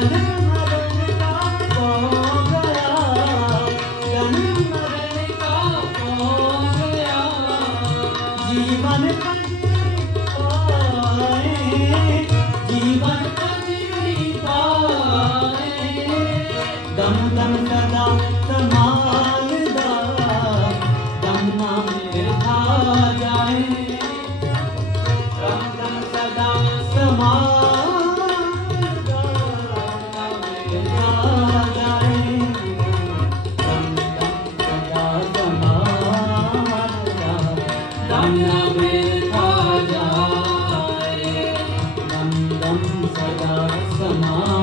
जन्म मरण का हो गया, जन्म मरण का हो गया, जीवन कजरी पाए, जीवन कजरी पाए, दम दम सदा समालदा, दम ना मिर्धा जाए, दम दम सदा समालदा, दम मिर्धा जाए, दम दम सदा समालदा, दम ना मिर्धा जाए, दम दम सदा समालदा।